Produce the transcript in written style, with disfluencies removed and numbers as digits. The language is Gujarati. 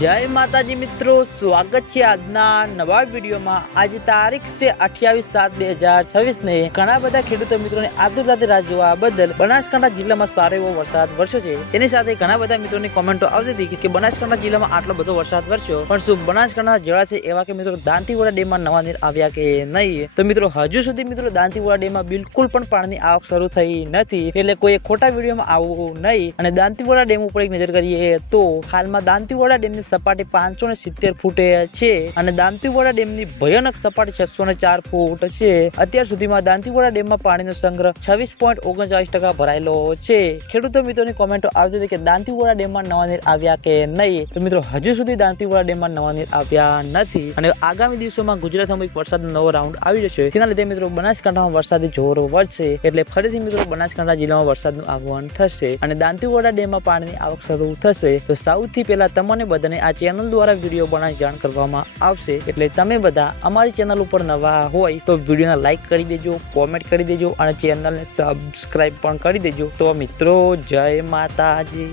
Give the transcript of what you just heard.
जय माताजी मित्रों, स्वागत है આજના નવા વિડીયોમાં। આજે તારીખ છે 28/7/2026 ને ઘણા બધા ખેડૂતો મિત્રોને આતુરતાથી રાહ જોવા બદલ બનાસકાંઠા જિલ્લામાં સારો એવો વરસાદ વરસ્યો છે। તેની સાથે ઘણા બધા મિત્રોની કોમેન્ટો આવતી હતી કે બનાસકાંઠા જિલ્લામાં આટલો બધો વરસાદ વરસ્યો, પણ શું બનાસકાંઠા જળાશય એવા કે મિત્રો દાંતીવાડા ડેમમાં નવા નીર આવ્યા કે નહીં? તો મિત્રો હજુ સુધી મિત્રો દાંતીવાડા ડેમમાં બિલકુલ પણ પાણીની આવક શરૂ થઈ નથી, એટલે કોઈ ખોટા વિડીયોમાં આવવું નહીં। અને દાંતીવાડા ડેમ ઉપર એક નજર કરીએ તો હાલમાં દાંતીવાડા ડેમની સપાટી 570 ફૂટે છે અને દાંતીવાડા ડેમની ભયાનક સપાટી 604 ફૂટ છે। અત્યાર સુધીમાં દાંતીવાડા ડેમમાં પાણીનો સંગ્રહ 26.39% ભરાયેલો છે। ખેડૂતો મિત્રોની કોમેન્ટો આવતી હતી કે દાંતીવાડા ડેમમાં નવા નીર આવ્યા કે નહીં? તો મિત્રો હજુ સુધી દાંતીવાડા ડેમમાં નવા નીર આવ્યા નથી અને આગામી દિવસોમાં ગુજરાતમાં એક વરસાદનો નવો રાઉન્ડ આવી જશે। તેના લીધે મિત્રો બનાસકાંઠામાં વરસાદી જોર વધશે, એટલે ફરીથી મિત્રો બનાસકાંઠા જિલ્લામાં વરસાદનું આગમન થશે અને દાંતીવાડા ડેમમાં પાણીની આવક શરૂ થશે। તો સૌથી પહેલા તમને બધાને આ ચેનલ દ્વારા વિડીયો બનાવી જાણ કરવામાં આવશે, એટલે તમે બધા અમારી ચેનલ ઉપર નવા હોય તો વિડીયોને લાઈક કરી દેજો, કોમેન્ટ કરી દેજો અને ચેનલને સબસ્ક્રાઇબ પણ કરી દેજો। તો મિત્રો જય માતાજી।